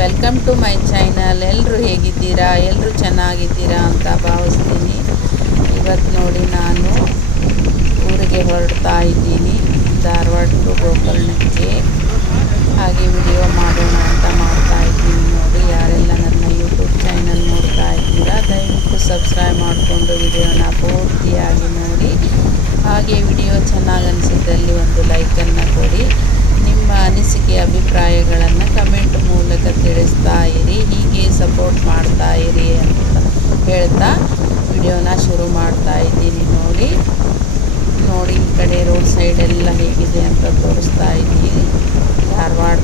Welcome to my channel. ಎಲ್ಲರೂ ಹೇಗಿದ್ದೀರಾ? ಎಲ್ಲರೂ ಚೆನ್ನಾಗಿದ್ದೀರಾ ಅಂತ ಭಾವಿಸ್ತೀನಿ. ಇವತ್ತು ನೋಡಿ ನಾನು ಊರಿಗೆ ಹೊರಡ್ತಾ ಇದ್ದೀನಿ, ಧಾರವಾಡ ಟು ಗೋಕರ್ಣಕ್ಕೆ. ಹಾಗೆ ವಿಡಿಯೋ ಮಾಡೋಣ ಅಂತ ಮಾಡ್ತಾ ಇದ್ದೀನಿ. ನೋಡಿ, ಯಾರೆಲ್ಲ ನನ್ನ ಯೂಟ್ಯೂಬ್ ಚಾನಲ್ ನೋಡ್ತಾ ಇದ್ದೀರಾ ದಯವಿಟ್ಟು ಸಬ್ಸ್ಕ್ರೈಬ್ ಮಾಡಿಕೊಂಡು ವಿಡಿಯೋನ ಪೂರ್ತಿಯಾಗಿ ನೋಡಿ. ಹಾಗೆ ವಿಡಿಯೋ ಚೆನ್ನಾಗಿ ಅನಿಸಿದ್ದಲ್ಲಿ ಒಂದು ಲೈಕನ್ನು ಕೊಡಿ. ನಿಮ್ಮ ಅನಿಸಿಕೆ ಅಭಿಪ್ರಾಯಗಳನ್ನು ಕಮೆಂಟ್ ಮೂಲಕ ತಿಳಿಸ್ತಾ ಇರಿ. ಹೀಗೆ ಸಪೋರ್ಟ್ ಮಾಡ್ತಾ ಇರಿ ಅಂತ ಹೇಳ್ತಾ ವಿಡಿಯೋನ ಶುರು ಮಾಡ್ತಾ ಇದ್ದೀನಿ. ನೋಡಿ ಈ ಕಡೆ ರೋಡ್ ಸೈಡೆಲ್ಲ ಹೇಗಿದೆ ಅಂತ ತೋರಿಸ್ತಾ ಇದ್ದೀನಿ. ಧಾರವಾಡ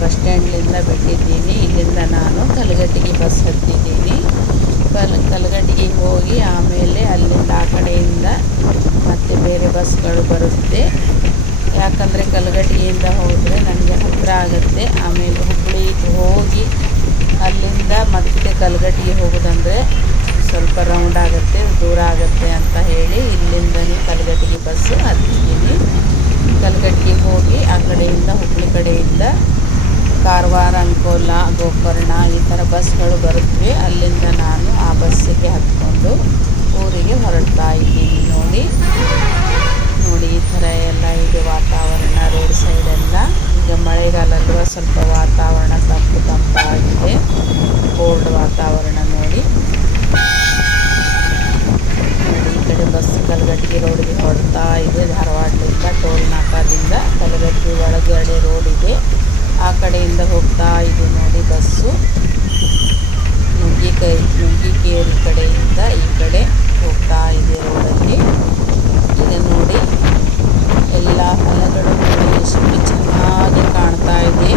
ಬಸ್ ಸ್ಟ್ಯಾಂಡ್ಲಿಂದ ಬಿಟ್ಟಿದ್ದೀನಿ. ಇಲ್ಲಿಂದ ನಾನು ಕಲಘಟಗಿ ಬಸ್ ಹತ್ತಿದ್ದೀನಿ. ಕಲಘಟಗಿಗೆ ಹೋಗಿ ಆಮೇಲೆ ಅಲ್ಲಿಂದ ಆ ಕಡೆಯಿಂದ ಮತ್ತೆ ಬೇರೆ ಬಸ್ಗಳು ಬರುತ್ತೆ. ಯಾಕಂದರೆ ಕಲಘಟಗಿಯಿಂದ ಹೋದರೆ ನನಗೆ ಹತ್ತಿರ ಆಗುತ್ತೆ. ಆಮೇಲೆ ಹುಬ್ಬಳ್ಳಿಗೆ ಹೋಗಿ ಅಲ್ಲಿಂದ ಮತ್ತೆ ಕಲಘಟಗಿ ಹೋಗೋದಂದರೆ ಸ್ವಲ್ಪ ರೌಂಡ್ ಆಗುತ್ತೆ, ದೂರ ಆಗುತ್ತೆ ಅಂತ ಹೇಳಿ ಇಲ್ಲಿಂದನೇ ಕಲಘಟಗಿ ಬಸ್ಸು ಹತ್ತಿದ್ದೀನಿ. ಕಲಘಟಗಿಗೆ ಹೋಗಿ ಆ ಕಡೆಯಿಂದ ಹುಬ್ಬಳ್ಳಿ ಕಡೆಯಿಂದ ಕಾರವಾರ, ಅಂಕೋಲ, ಗೋಕರ್ಣ ಈ ಥರ ಬಸ್ಗಳು ಬರುತ್ತವೆ. ಅಲ್ಲಿಂದ ನಾನು ಆ ಬಸ್ಸಿಗೆ ಹತ್ಕೊಂಡು ಊರಿಗೆ ಹೊರಡ್ತಾ ಇದ್ದೀನಿ. ನೋಡಿ ಈ ಥರ ಎಲ್ಲ ಇದೆ ವಾತಾವರಣ ರೋಡ್ ಸೈಡೆಲ್ಲ. ಈಗ ಮಳೆಗಾಲಲ್ವ ಸ್ವಲ್ಪ ವಾತಾವರಣ ತಂಪಾಗಿದೆ, ಕೋಲ್ಡ್ ವಾತಾವರಣ. ನೋಡಿ ಈ ಕಡೆ ಬಸ್ ಕಲಘಟಗಿ ರೋಡಿಗೆ ಹೊರಡ್ತಾ ಇದೆ. ಧಾರವಾಡದಿಂದ ಟೋಲ್ ನಾಕಾದಿಂದ ಕಲಘಟಗಿ ಒಳಗಡೆ ರೋಡ್ ಇದೆ, ಆ ಕಡೆಯಿಂದ ಹೋಗ್ತಾ ಇದೆ. ನೋಡಿ ಬಸ್ಸು ನುಗ್ಗಿಕೇರಿ ಕಡೆಯಿಂದ ಈ ಕಡೆ ಹೋಗ್ತಾ ಇದೆ ರೋಡಲ್ಲಿ. ಈಗ ನೋಡಿ ಎಲ್ಲ ಹೊಲಗಳು ನೋಡಿ ಎಷ್ಟು ಚೆನ್ನಾಗಿ ಕಾಣ್ತಾ ಇದೆ.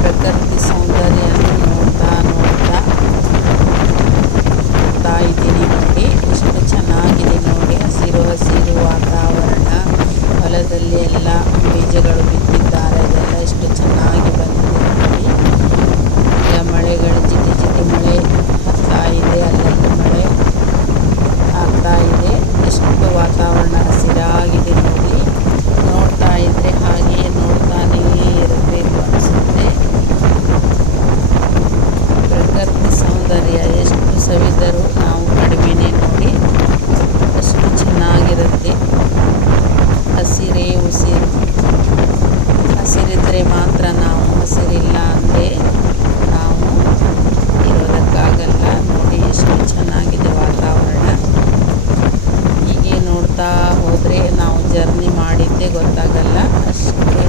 ಪ್ರಕೃತಿ ಸೌಂದರ್ಯನ ನೋಡ್ತಾ ಹೋಗ್ತಾ ಇದ್ದೀನಿ. ನೋಡಿ ಎಷ್ಟು ಚೆನ್ನಾಗಿದೆ ನೋಡಿ, ಹಸಿರು ವಾತಾವರಣ. ಹೊಲದಲ್ಲಿ ಎಲ್ಲ ಬೀಜಗಳು ಬಿತ್ತಿದ್ದಾರೆ, ಅದೆಲ್ಲ ಎಷ್ಟು ಚೆನ್ನಾಗಿ ಬಂದಿದೆ ನೋಡಿ. ಈಗ ಮಳೆಗಳು ಜಿಟಿ ಮಳೆ ಆಗ್ತಾ ಇದೆ, ಅಲ್ಲಲ್ಲಿ ಮಳೆ ಆಗ್ತಾ ಇದೆ. ಎಷ್ಟು ವಾತಾವರಣ ಹಸಿರಾಗಿದೆ ನೋಡಿ. ನೋಡ್ತಾ ಇದ್ರೆ ಹಾಗೆ ನೋಡ್ತಾನೇ ಇರಬೇಕು ಅನಿಸುತ್ತೆ. ಪ್ರಕೃತಿ ಸೌಂದರ್ಯ ಎಷ್ಟು ಸವಿದರೂ ನಾವು ಕಡಿಮೆನೇ ನೋಡಿ, ಅಷ್ಟು ಚೆನ್ನಾಗಿರುತ್ತೆ. ಹಸಿರೇ ಉಸಿರು, ಹಸಿರಿದ್ರೆ ಮಾತ್ರ ನಾವು, ಹಸಿರಿಲ್ಲ ಅಂದರೆ ನಾವು ಇರೋದಕ್ಕಾಗಲ್ಲ. ನೋಡಿ ಎಷ್ಟು ಚೆನ್ನಾಗಿದೆ ವಾತಾವರಣ. ಹೀಗೆ ನೋಡ್ತಾ ಹೋದರೆ ನಾವು ಜರ್ನಿ ಮಾಡಿದ್ದೇ ಗೊತ್ತಾಗಲ್ಲ, ಅಷ್ಟೇ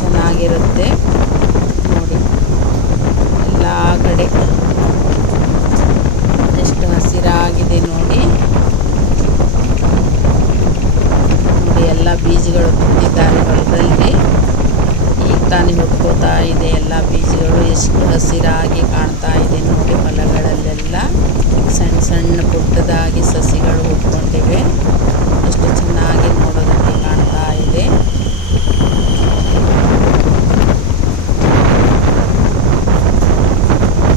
ಚೆನ್ನಾಗಿರುತ್ತೆ. ನೋಡಿ ಎಲ್ಲ ಕಡೆ ಎಷ್ಟು ಹಸಿರಾಗಿದೆ ನೋಡಿ. ಎಲ್ಲ ಬೀಜಗಳು ಬಿತ್ತಿದ್ದಾರೆ ಹೊಲದಲ್ಲಿ. ಈಗ ತಾನೇ ಹುಟ್ಕೋತಾ ಇದೆ ಎಲ್ಲ ಬೀಜಗಳು. ಎಷ್ಟು ಹಸಿರಾಗಿ ಕಾಣ್ತಾ ಇದೆ ನೋಡಿ. ಹೊಲಗಳಲ್ಲೆಲ್ಲ ಸಣ್ಣ ಪುಟ್ಟದಾಗಿ ಸಸಿಗಳು ಹುಟ್ಕೊಂಡಿವೆ. ಎಷ್ಟು ಚೆನ್ನಾಗಿ ನೋಡೋದಕ್ಕೆ ಕಾಣ್ತಾ ಇದೆ.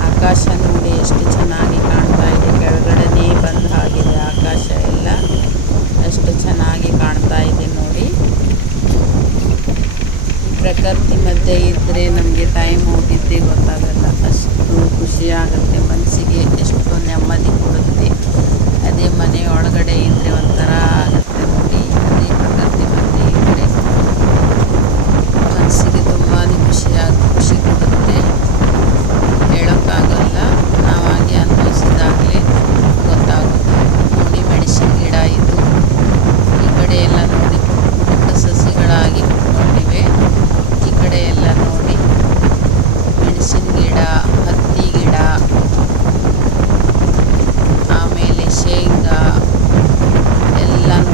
ಆಕಾಶ ನೋಡಿ ಎಷ್ಟು ಚೆನ್ನಾಗಿ ಕಾಣ್ತಾ ಇದೆ. ಕೆಳಗಡೆನೇ ಬಂದ ಹಾಗಿದೆ ಆಕಾಶ ಎಲ್ಲ, ಎಷ್ಟು ಚೆನ್ನಾಗಿ ಕಾಣ್ತಾ ಇದೆ ನೋಡಿ. ಈ ಪ್ರಕೃತಿ ಮಧ್ಯೆ ಇದ್ದರೆ ನಮಗೆ ಟೈಮ್ ಹೋಗಿದ್ದೇ ಗೊತ್ತಾಗಲ್ಲ, ಅಷ್ಟು ಖುಷಿಯಾಗುತ್ತೆ ಮನಸ್ಸಿಗೆ, ಎಷ್ಟು ನೆಮ್ಮದಿ ಕೊಡುತ್ತೆ. ಅದೇ ಮನೆ ಒಳಗಡೆ ಇದ್ದರೆ ಒಂಥರ ಆಗುತ್ತೆ ನೋಡಿ. ಅದೇ ಪ್ರಕೃತಿ ಮಧ್ಯೆ ಇದ್ದರೆ ಮನಸ್ಸಿಗೆ ತುಂಬಾ ಖುಷಿ ಕೊಡುತ್ತೆ. ಹೇಳೋಕ್ಕಾಗಲ್ಲ, ನಾವಾಗೆ ಅನುಭವಿಸಿದಾಗಲೇ ಗೊತ್ತಾಗೋದು. ನೋಡಿ ಮೆಣಸಿನ ಗಿಡ ಇದು, ಈ ಕಡೆ ಎಲ್ಲ ನೋಡಿ ಪುಟ್ಟ ಸಸಿಗಳಾಗಿ ಹುಟ್ಕೊಂಡಿವೆ. ಈ ಕಡೆ ಎಲ್ಲ ನೋಡಿ ಮೆಣಸಿನ ಗಿಡ, ಹತ್ತಿ ಗಿಡ, ಆಮೇಲೆ ಶೇಂಗಾ ಎಲ್ಲನೂ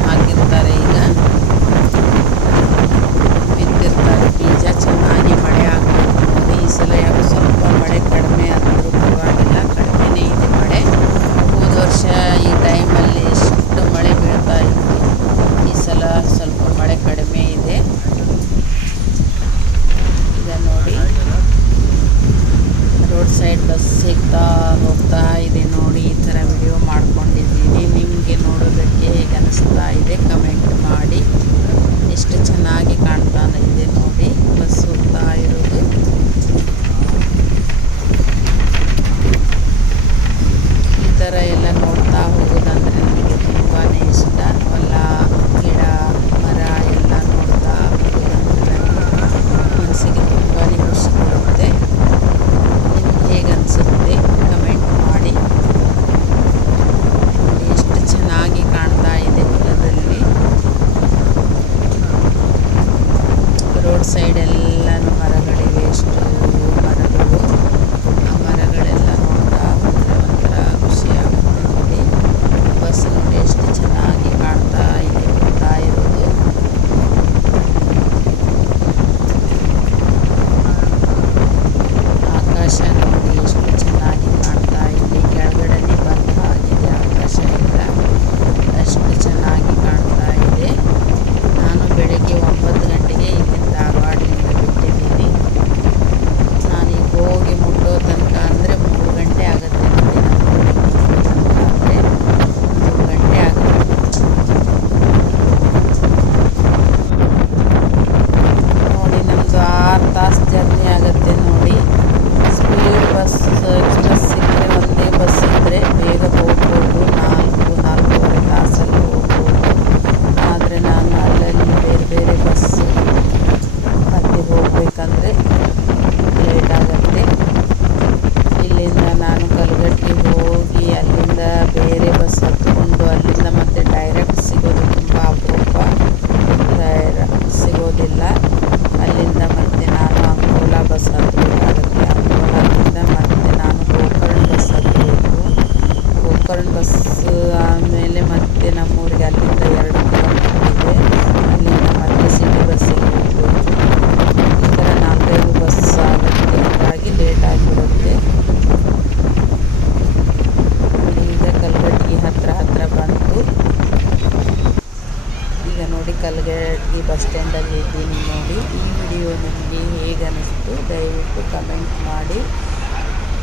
ಹಾಕಿದ್ದೀನಿ ನೋಡಿ. ಈ ವಿಡಿಯೋ ನಿಮಗೆ ಹೇಗೆ ಅನ್ನಿಸ್ತು ದಯವಿಟ್ಟು ಕಮೆಂಟ್ ಮಾಡಿ.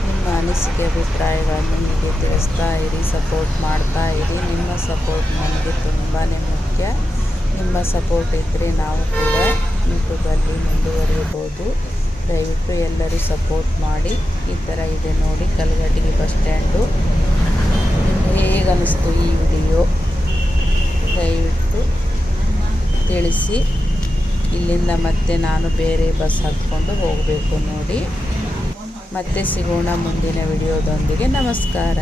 ನಿಮ್ಮ ಅನಿಸಿಕೆ ಅಭಿಪ್ರಾಯಗಳನ್ನು ಹೀಗೆ ತಿಳಿಸ್ತಾ ಇರಿ, ಸಪೋರ್ಟ್ ಮಾಡ್ತಾ ಇರಿ. ನಿಮ್ಮ ಸಪೋರ್ಟ್ ನನಗೆ ತುಂಬಾ ಮುಖ್ಯ. ನಿಮ್ಮ ಸಪೋರ್ಟ್ ಇದ್ದರೆ ನಾವು ಕೂಡ ಯೂಟ್ಯೂಬಲ್ಲಿ ಮುಂದುವರಿಯಬಹುದು. ದಯವಿಟ್ಟು ಎಲ್ಲರೂ ಸಪೋರ್ಟ್ ಮಾಡಿ. ಈ ಥರ ಇದೆ ನೋಡಿ ಕಲ್ಗಟ್ಟಿಗೆ ಬಸ್ ಸ್ಟ್ಯಾಂಡು. ಹೇಗೆ ಅನ್ನಿಸ್ತು ಈ ವಿಡಿಯೋ ದಯವಿಟ್ಟು ತಿಳಿಸಿ. ಇಲ್ಲಿಂದ ಮತ್ತೆ ನಾನು ಬೇರೆ ಬಸ್ ಹತ್ಕೊಂಡು ಹೋಗಬೇಕು ನೋಡಿ. ಮತ್ತೆ ಸಿಗೋಣ ಮುಂದಿನ ವಿಡಿಯೋದೊಂದಿಗೆ. ನಮಸ್ಕಾರ.